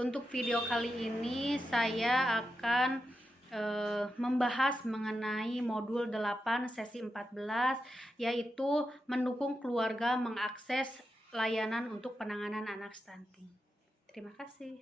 Untuk video kali ini saya akan membahas mengenai modul 8 sesi 14, yaitu mendukung keluarga mengakses layanan untuk penanganan anak stunting. Terima kasih.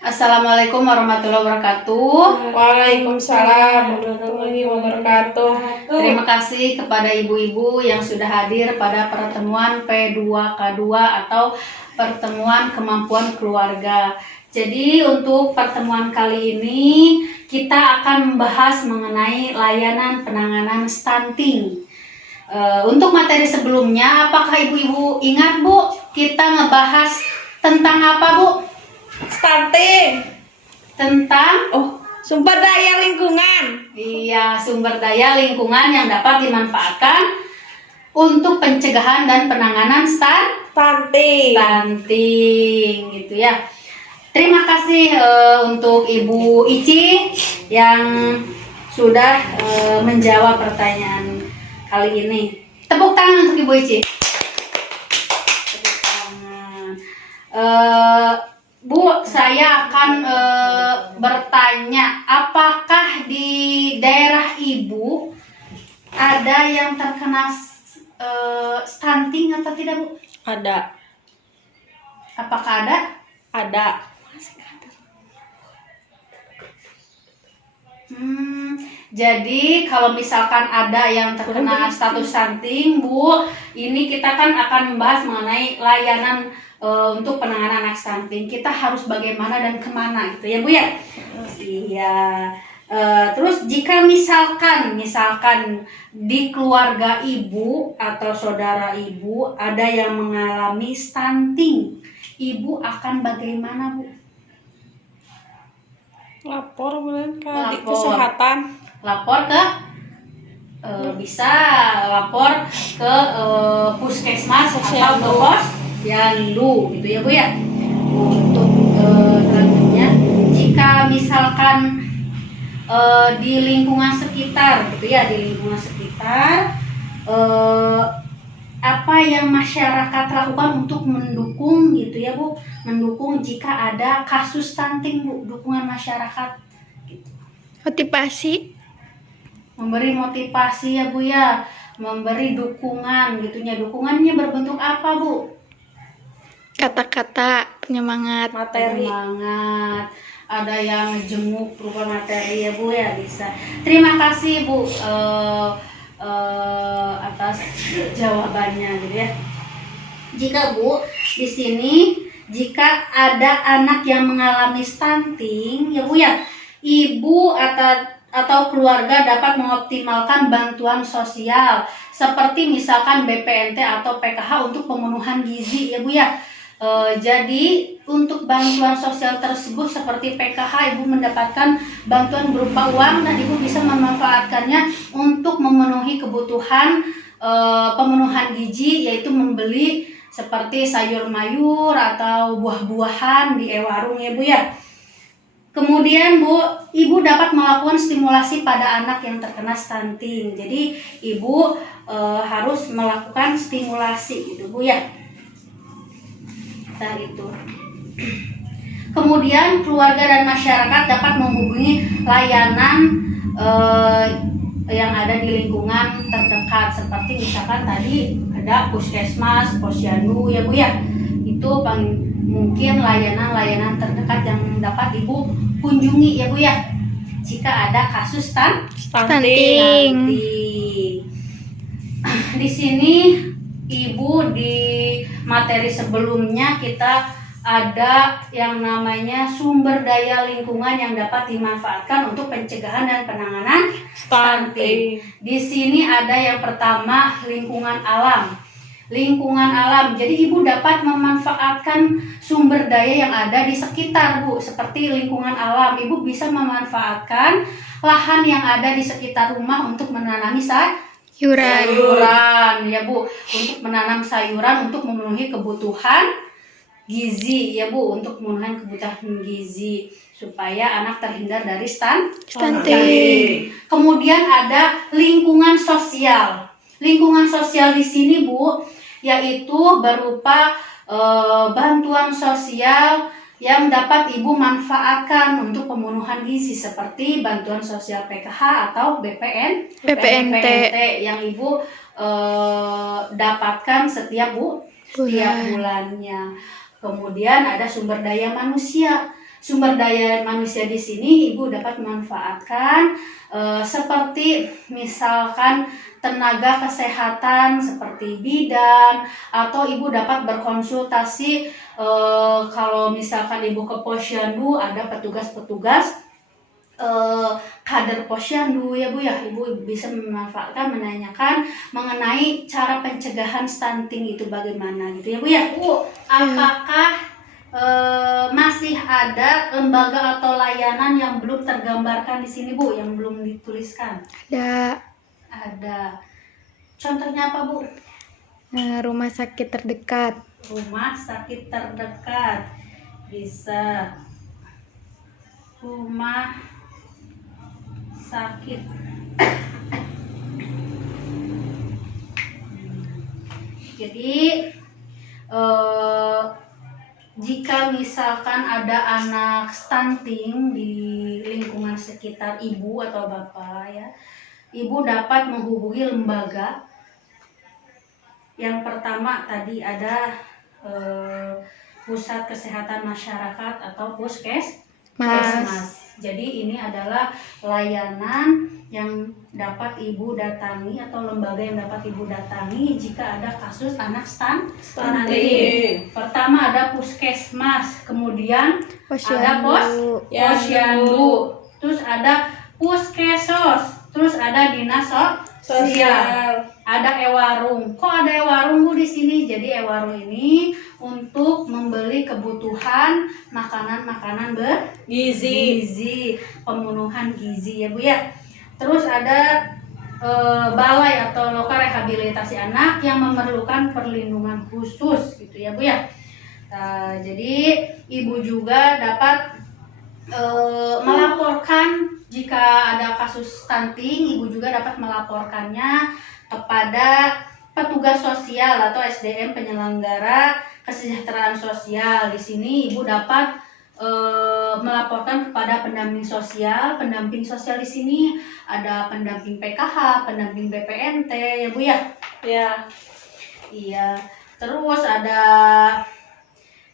Assalamualaikum warahmatullahi wabarakatuh. Waalaikumsalam warahmatullahi wabarakatuh. Terima kasih kepada ibu-ibu yang sudah hadir pada pertemuan P2K2 atau pertemuan kemampuan keluarga. Jadi untuk pertemuan kali ini kita akan membahas mengenai layanan penanganan stunting. Untuk materi sebelumnya, apakah ibu-ibu ingat Bu, kita ngebahas tentang apa Bu? Stunting. Tentang Sumber daya lingkungan. Iya, sumber daya lingkungan yang dapat dimanfaatkan untuk pencegahan dan penanganan Stunting. gitu ya. Terima kasih untuk Ibu Ici yang sudah menjawab pertanyaan kali ini. Tepuk tangan untuk Ibu Ici. Tepuk tangan. Bu, saya akan bertanya, apakah di daerah Ibu ada yang terkena stunting atau tidak Bu? Ada. Apakah ada? Ada. Jadi kalau misalkan ada yang terkena status stunting, Bu, ini kita kan akan membahas mengenai layanan untuk penanganan anak stunting. Kita harus bagaimana dan kemana gitu ya Bu ya? Iya. Terus jika misalkan di keluarga ibu atau saudara ibu ada yang mengalami stunting, ibu akan bagaimana Bu? Lapor ke Lapor. kesehatan. Lapor ke bisa lapor ke puskesmas atau ke posyandu gitu ya Bu ya. Untuk selanjutnya, jika misalkan di lingkungan sekitar gitu ya, apa yang masyarakat lakukan untuk mendukung gitu ya Bu, mendukung jika ada kasus stunting Bu, dukungan masyarakat gitu. Memberi motivasi ya Bu ya, memberi dukungan gitunya. Dukungannya berbentuk apa Bu? Kata-kata penyemangat, Materi. Semangat. Ada yang jenguk berupa materi ya Bu ya, bisa. Terima kasih Bu atas jawabannya gitu ya. Jika Bu di sini jika ada anak yang mengalami stunting ya Bu ya, ibu atau keluarga dapat mengoptimalkan bantuan sosial seperti misalkan BPNT atau PKH untuk pemenuhan gizi ya Bu ya. Jadi untuk bantuan sosial tersebut seperti PKH, ibu mendapatkan bantuan berupa uang dan ibu bisa memanfaatkannya untuk memenuhi kebutuhan pemenuhan gizi, yaitu membeli seperti sayur mayur atau buah-buahan di warung ya Bu ya. Kemudian Bu, ibu dapat melakukan stimulasi pada anak yang terkena stunting. Jadi ibu harus melakukan stimulasi gitu Bu ya. Itu. Kemudian keluarga dan masyarakat dapat menghubungi layanan yang ada di lingkungan terdekat, seperti misalkan tadi ada puskesmas, posyandu ya Bu ya. Itu mungkin layanan terdekat yang dapat ibu kunjungi ya Bu ya, jika ada kasus stunting. Di sini ibu di materi sebelumnya kita ada yang namanya sumber daya lingkungan yang dapat dimanfaatkan untuk pencegahan dan penanganan stunting. Di sini ada yang pertama lingkungan alam. Lingkungan alam. Jadi ibu dapat memanfaatkan sumber daya yang ada di sekitar Bu, seperti lingkungan alam. Ibu bisa memanfaatkan lahan yang ada di sekitar rumah untuk menanami sayuran ya Bu, untuk menanam sayuran untuk memenuhi kebutuhan gizi ya Bu, untuk memenuhi kebutuhan gizi supaya anak terhindar dari stunting. Kemudian ada lingkungan sosial. Lingkungan sosial di sini Bu, yaitu berupa bantuan sosial yang dapat ibu manfaatkan untuk pemenuhan gizi seperti bantuan sosial PKH atau BPNT. yang ibu dapatkan setiap bulannya. Kemudian ada sumber daya manusia. Sumber daya manusia di sini ibu dapat memanfaatkan seperti misalkan tenaga kesehatan seperti bidan, atau ibu dapat berkonsultasi kalau misalkan ibu ke posyandu ada petugas-petugas kader posyandu ya Bu ya, ibu bisa memanfaatkan menanyakan mengenai cara pencegahan stunting itu bagaimana gitu ya Bu ya. Bu, apakah masih ada lembaga atau layanan yang belum tergambarkan di sini Bu, yang belum dituliskan? Ada. Contohnya apa Bu? Rumah sakit terdekat. Rumah sakit terdekat. Bisa. Rumah sakit. Jadi jika misalkan ada anak stunting di lingkungan sekitar ibu atau bapak ya, ibu dapat menghubungi lembaga. Yang pertama tadi ada Pusat Kesehatan Masyarakat atau Puskesmas. Jadi ini adalah layanan yang dapat ibu datangi atau lembaga yang dapat ibu datangi jika ada kasus anak stunting. Pertama ada Puskesmas, kemudian ada posyandu, terus ada Puskesos, terus ada Dinas Sosial, ada ewarung. Kok ada ewarung Bu di sini? Jadi ewarung ini untuk membeli kebutuhan makanan-makanan bergizi, pemenuhan gizi ya Bu ya. Terus ada balai atau lokal rehabilitasi anak yang memerlukan perlindungan khusus gitu ya Bu ya. Jadi ibu juga dapat melaporkan jika ada kasus stunting, ibu juga dapat melaporkannya kepada petugas sosial atau SDM penyelenggara kesejahteraan sosial. Di sini ibu dapat melaporkan kepada pendamping sosial. Pendamping sosial di sini ada pendamping PKH, pendamping BPNT ya Bu ya. Iya. Terus ada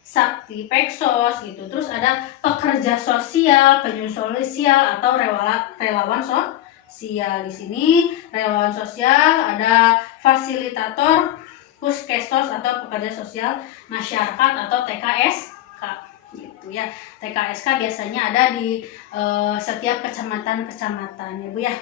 Sakti Peksos gitu. Terus ada pekerja sosial, penyusul sosial atau relawan sosial. Di sini relawan sosial, ada fasilitator Puskesos atau pekerja sosial masyarakat atau TKSK gitu ya. TKSK biasanya ada di setiap kecamatan ya Bu ya.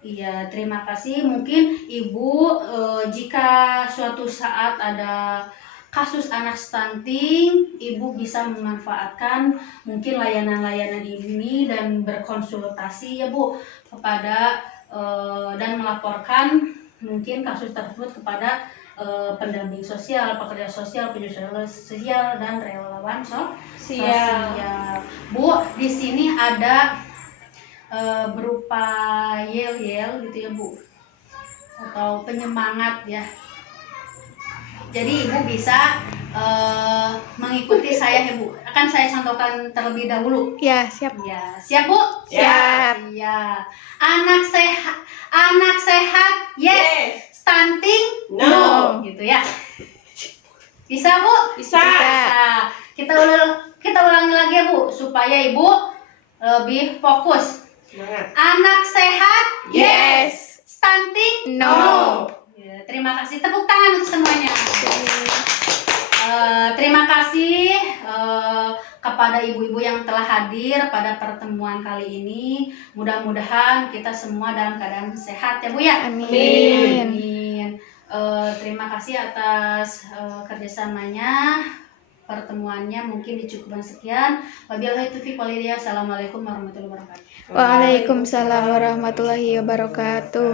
Iya, terima kasih. Mungkin ibu jika suatu saat ada kasus anak stunting, ibu bisa memanfaatkan mungkin layanan-layanan ini dan berkonsultasi ya Bu kepada dan melaporkan mungkin kasus tersebut kepada pendamping sosial, pekerja sosial, penyusul sosial dan relawan sosial. Bu, di sini ada berupa yel-yel gitu ya Bu, atau penyemangat ya. Jadi ibu bisa mengikuti saya ya Bu. Akan saya contohkan terlebih dahulu. Ya, siap. Ya, siap Bu? Siap. Ya. Anak sehat, yes. Stunting, No. Gitu ya. Bisa Bu? Bisa. Kita ulangi lagi ya Bu, supaya ibu lebih fokus. Anak sehat, Yes. Stunting, No. Ya, terima kasih. Tepuk tangan untuk semuanya. Terima kasih kepada ibu-ibu yang telah hadir pada pertemuan kali ini. Mudah-mudahan kita semua dalam keadaan sehat ya Bu ya. Amin. Terima kasih atas kerjasamanya. Pertemuannya mungkin dicukupkan sekian. Wabillahi taufiq wal hidayah. Assalamualaikum warahmatullahi wabarakatuh. Waalaikumsalam warahmatullahi wabarakatuh.